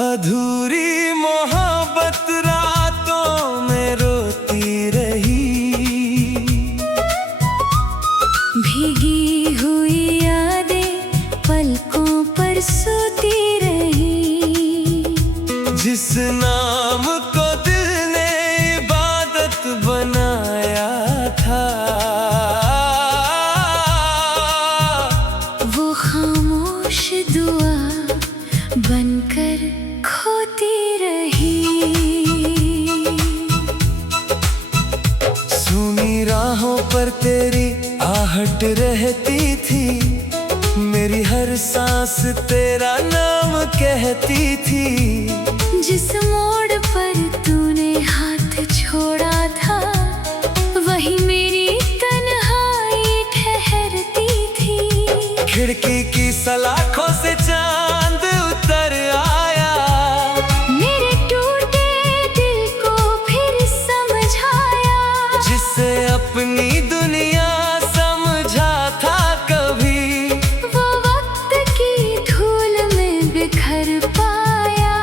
अधूरी मोहब्बत रातों में रोती रही, भीगी हुई यादें पलकों पर सोती रही। जिस नाम को दिल ने इबादत बनाया था, वो खामोश दुआ बनकर खोती रही। सुनी राहों पर तेरी आहट रहती थी, मेरी हर सांस तेरा नाम कहती थी। जिस मोड़ पर तूने हाथ छोड़ा था, वही मेरी तन्हाई ठहरती थी। खिड़की की सलाखों से चांद उतर आया, मेरे टूटे दिल को फिर समझाया। जिसे अपनी दुनिया समझा था कभी, वो वक्त की धूल में बिखर पाया।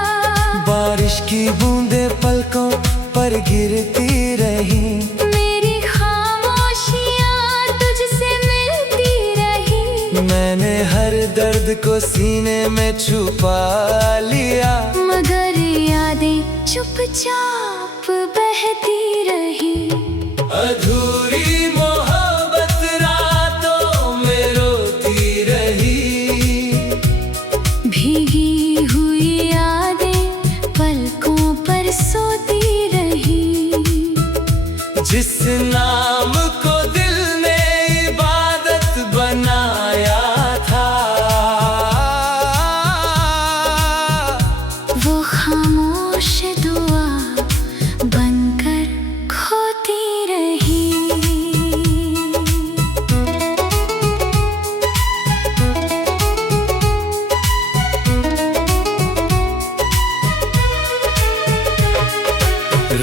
बारिश की बूंदें पलकों पर गिरती रही, मेरी खामोशियाँ तुझसे मिलती रही। मैंने हर दर्द को सीने में छुपा लिया, मगर यादें चुपचाप बहती रही। अधूरी मोहब्बत रातों में रोती रही, भीगी हुई यादें पलकों पर सोती रही। जिस नाम को दिल ने इबादत बनाया था, वो खामोश दुआ बनकर खोती रही।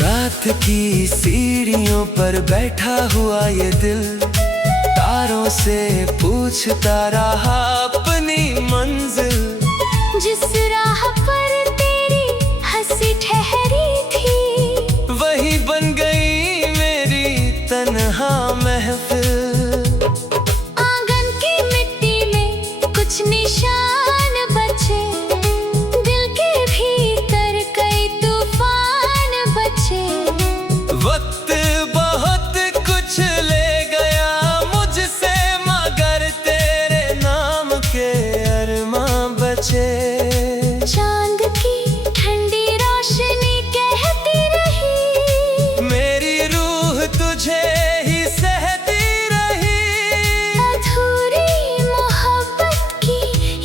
रात की सीढ़ियों पर बैठा हुआ ये दिल, तारों से पूछता रहा अपनी मंजिल। जिस राह पर तेरी हंसी ठहरी थी, वही बन गई मेरी तन्हा महफिल। आंगन की मिट्टी में कुछ निशान बचे, दिल के भीतर कई तूफान बचे। वक्त बहुत कुछ ले गया मुझसे, मगर तेरे नाम के अरमां बचे। चांद की ठंडी रोशनी कहती रही, मेरी रूह तुझे ही सहती रही। अधूरी मोहब्बत की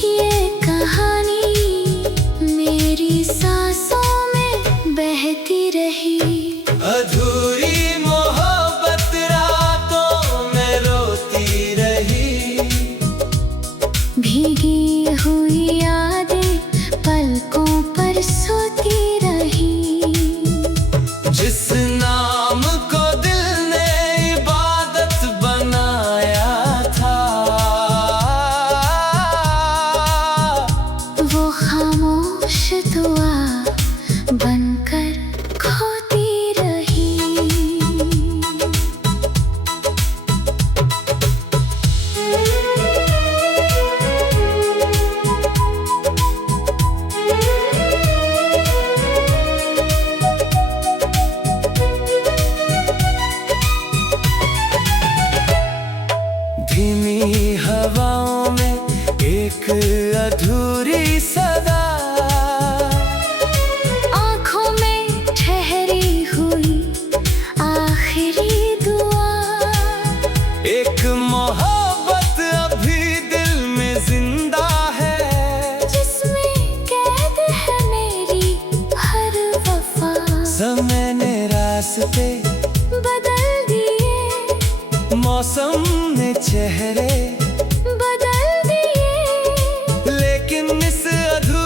ये कहानी मेरी सांसों में बहती रही। अधूरी मोहब्बत रातों में रोती रही, भीगी हुई यादें पलकों पर सोती रही। जिस नाम को दिल ने इबादत बनाया था, वो खामोश दुआ बनकर खोती रही। धीमी हवाओं में एक अधूरी सदा, आँखों में ठहरी हुई आखिरी दुआ। एक मोहब्बत अभी दिल में जिंदा है, जिसमें कैद है मेरी हर वफा। समय ने रास्ते बदल दिए, मौसम ने चेहरे बदल दिए। लेकिन इस अधूरी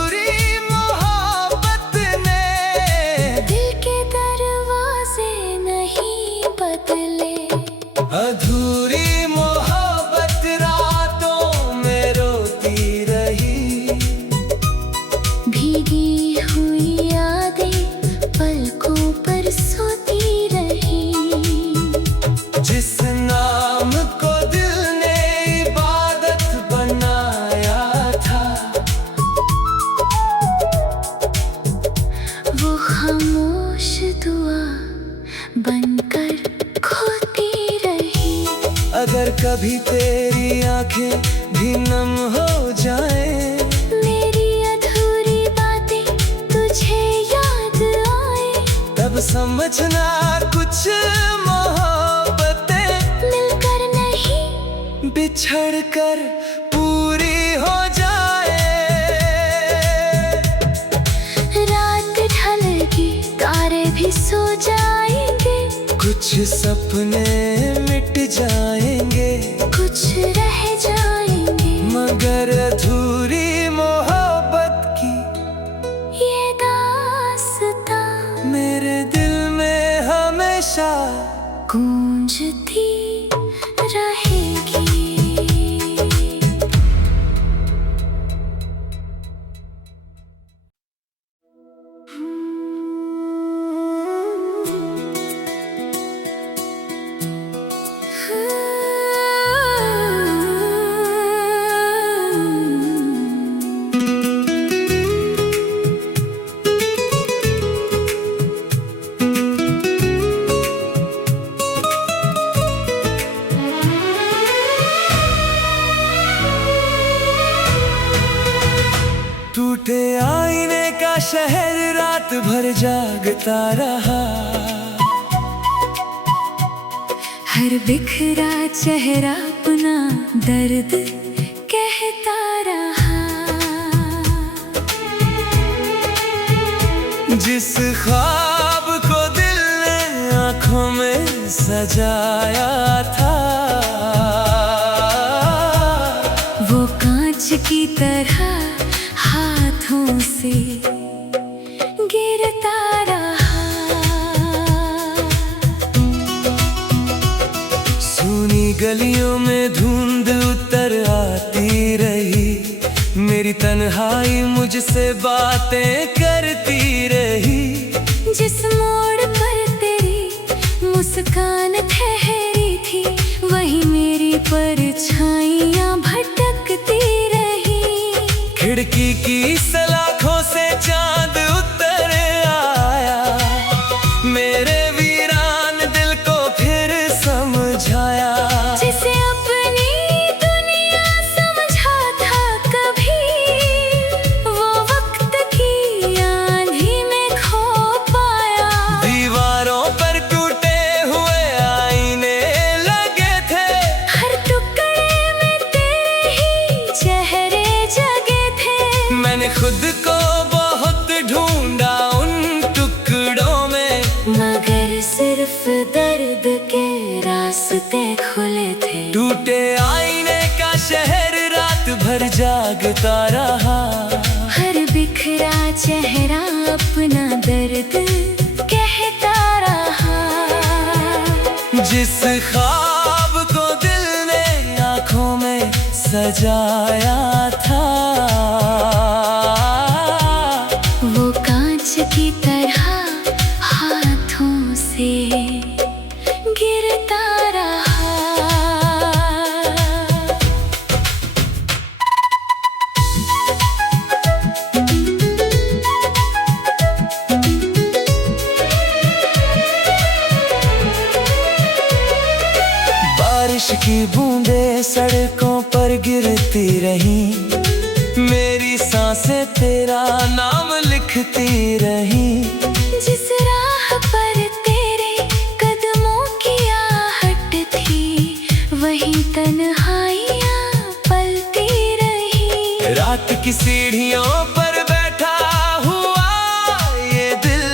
कभी तेरी आंखें भी नम हो जाएं, मेरी अधूरी बातें तुझे याद आए, तब समझना कुछ मोहब्बतें मिलकर नहीं बिछड़ कर पूरी हो जाए। रात ढलेगी तारे भी सो जाएंगे, कुछ सपने मिट जाएंगे, कुछ रह जाएंगे, मगर अधूरी मोहब्बत की ये दास्तां मेरे दिल में हमेशा गूंजती रहेगी। टूटे आईने का शहर रात भर जागता रहा, हर बिखरा चेहरा अपना दर्द कहता रहा, जिस ख्वाब को दिल ने आंखों में सजाया था, वो कांच की तरह हाथों से गिरता रहा। सूनी गलियों में धुंध उतर आती रही, मेरी तन्हाई मुझसे बातें करती रही, जिस मोड़ पर तेरी मुस्कान ठहरी थी, वही मेरी परछाइयां भटकती रही। खिड़की की सलाखों से चांद उतर आया, मेरे वीरान दिल को फिर समझाया, जिसे अपनी दुनिया समझा था कभी, वो वक्त की आंधी में खो पाया। दीवारों पर टूटे हुए आईने लगे थे, हर टुकड़े में तेरे ही चेहरे जगे थे। मैंने खुद को बहुत ढूंढा उन टुकड़ों में, मगर सिर्फ दर्द के रास्ते खुले थे। टूटे आईने का शहर रात भर जागता रहा, हर बिखरा चेहरा अपना दर्द कहता रहा, जिस ख्वाब को दिल ने आंखों में सजाया था, वो कांच की तरह हाथों से गिरता रहा। बारिश की बूंदें सड़कों पर गिरती रहीं, मेरी सांसें तेरा नाम लिखती रहीं, जिस राह पर तेरे कदमों की आहट थी, वही तन्हाइयां पलती रही। रात की सीढ़ियों पर बैठा हुआ ये दिल,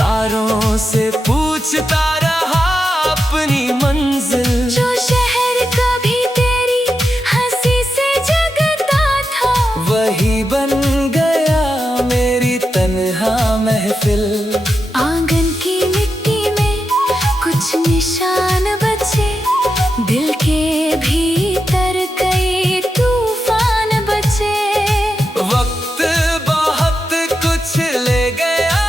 तारों से पूछता रहा अपनी मंजिल, जो शहर कभी तेरी हंसी से जगता था, वही बन गया मेरी तन्हा महफिल। आंगन की मिट्टी में कुछ निशान बचे, दिल के भीतर कई तूफान बचे। वक्त बहुत कुछ ले गया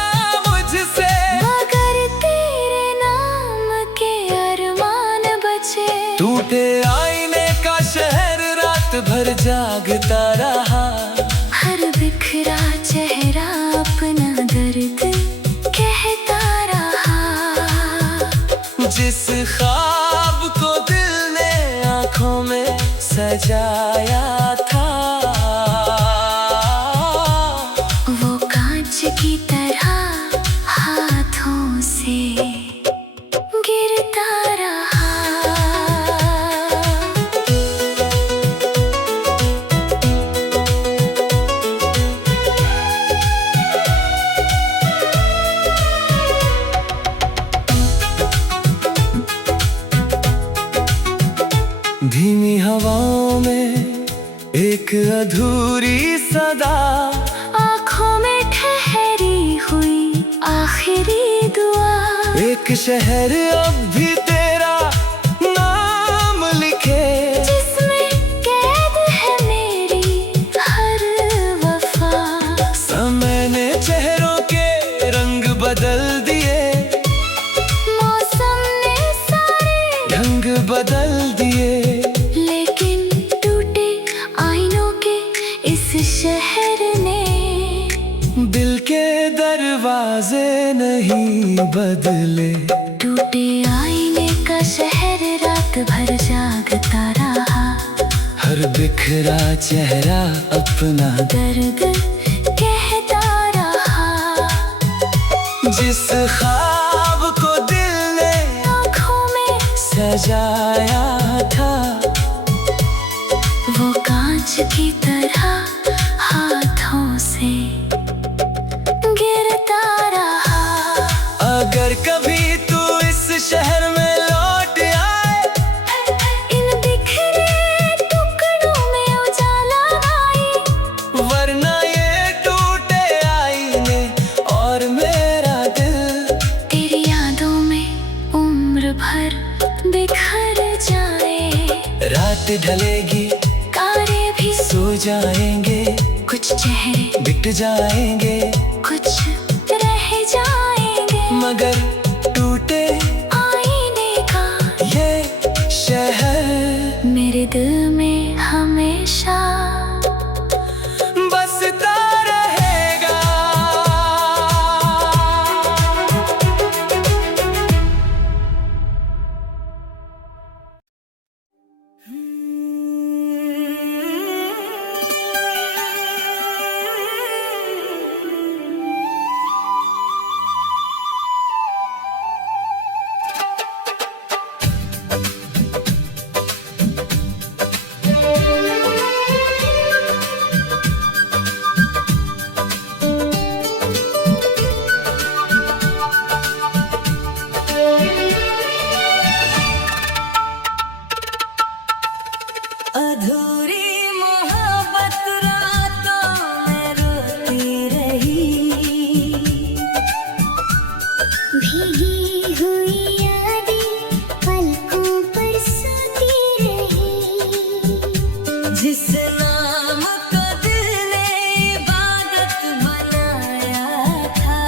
मुझसे, मगर तेरे नाम के अरमान बचे। टूटे आईने का शहर रात भर जागता रहा, हर बिखरा चेहरा अपना दर्द कहता रहा, जिस ख्वाब को दिल ने सदा, आँखों में ठहरी हुई आखिरी दुआ। एक शहर अब भी तेरा नाम लिखे, जिसमें कैद है मेरी हर वफा। समय ने चेहरों के रंग बदल दिए, मौसम ने सारे ढंग बदल दिए, लेकिन टूटे आईनों के इस शहर ने दिल के दरवाजे नहीं बदले। टूटे आईने का शहर रात भर जागता रहा, हर बिखरा चेहरा अपना दर्द कहता रहा। जिस ख्वाब को दिल ने आँखों में सजाया था, वो कांच की तरह हाथों से गिरता रहा। अगर कभी तू इस शहर में लौट आए, इन बिखरे टुकड़ों में उजाला आए, वरना ये टूटे आईने और मेरा दिल तेरी यादों में उम्र भर बिखर जाए। रात ढलेगी, तारे भी सो जाएंगे, कुछ चेहरे बिट जाएंगे, कुछ रह जाएंगे, मगर टूटे आईने का ये शहर मेरे दिल में हमेशा बसता रहेगा। अधूरी मोहब्बत रातों में रोती रही, भीगी हुई यादें पलकों पर सोती रही। जिस नाम को दिल ने इबादत बनाया था,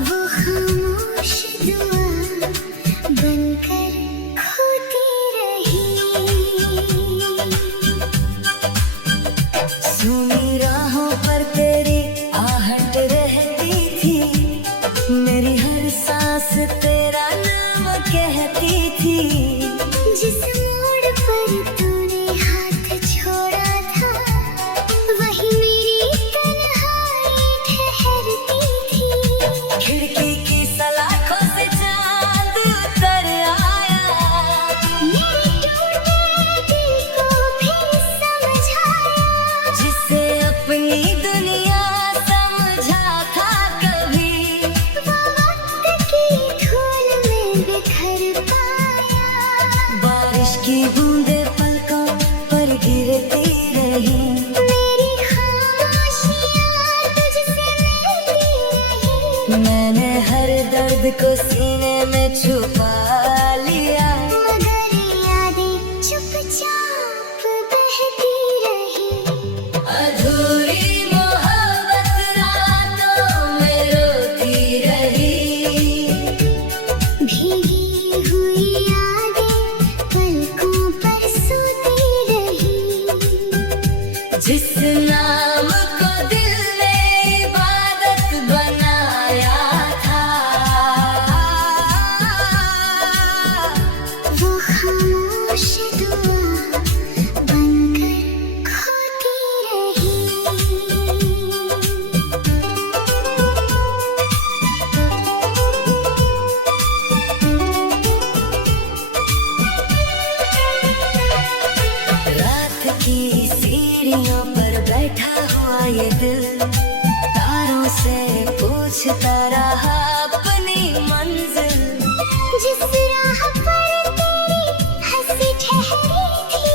वो खामोश दुआ बनकर खोती रही। सुनी राहों पर तेरी आहट रहती थी, मेरी हर सांस तेरा नाम कहती थी। जिस मोड़ पर तूने हाथ छोड़ा था, वही मेरी तन्हाई ठहरती थी। खिड़की की सलाखों से चांद उतर आया, मेरे टूटे दिल को फिर समझाया। जिसे अपनी दुनिया समझा था कभी, वो वक्त की धूल में बिखर पाया। बारिश की बूंदें पलकों पर गिरती रही, मेरी खामोशियाँ तुझसे मिलती रही। मैंने हर दर्द को सीने में छुपा लिया, मगर यादें चुपचाप बहती रही। अधूरी मोहब्बत रातों में रोती रही, भीगी हुई यादें पलकों पर सोती रही। जिस नाम को दिल ने इबादत बनाया था, वो खामोश दुआ बनकर खोती रही। रात की सीढ़ियों पर बैठा हुआ ये दिल, तारों से पूछता रहा अपनी मंजिल। जिस राह पर तेरी हंसी ठहरी थी,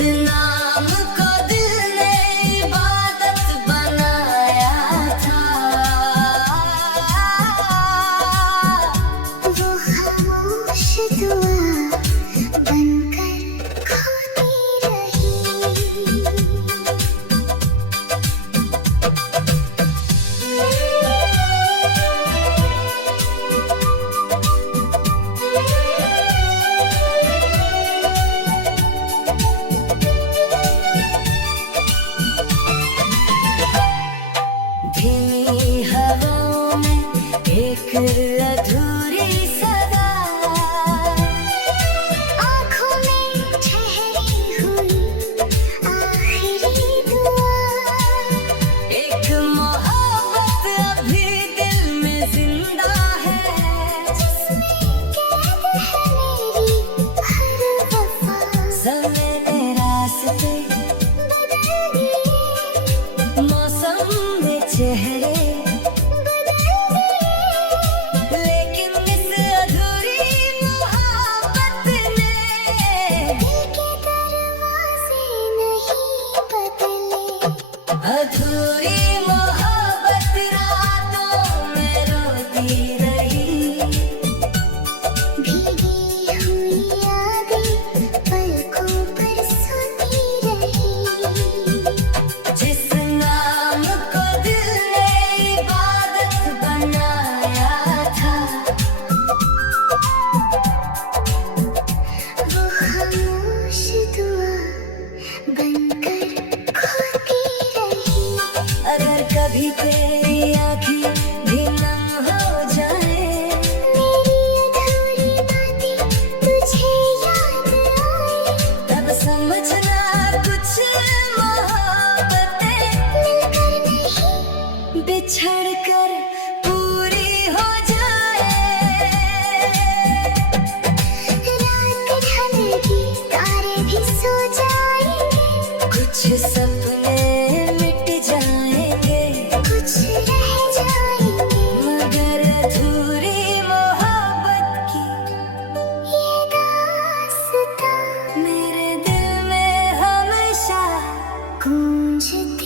नाम को दिल ने इबादत बनाया था, वो खामोश दुआ बनकर खोती रही। धीमी हवाओं में एक अधूरी सदा, आँखों में ठहरी हुई आखिरी दुआ। एक मोहब्बत अभी दिल में जिंदा है, जिसमें कैद है मेरी हर वफा। समय ने रास्ते बदल दिए, मौसम में चेहरे बदल दिए, लेकिन इस अधूरी मोहब्बत ने दिल के दरवाजे नहीं बदले। अधूरी मोहब्बत रातों में रोती रही, भीगी हुई यादें पलकों पर सोती रही। जिस नाम को दिल ने इबादत बनाया था, वो खामोश दुआ बनकर खोती रही। अगर कभी तेरी आँखें भी नम हो जाए, मेरी अधूरी बातें तुझे याद आए, तब समझना कुछ मोहब्बतें मिलकर नहीं बिछड़ कर पूरी हो जाए। रात ढलेगी, तारे भी सो जाएंगे, कुछ सपने मिट जाएंगे, कुछ रह जाएंगे, मगर अधूरी मोहब्बत की ये दास्तां मेरे दिल में हमेशा गूंजती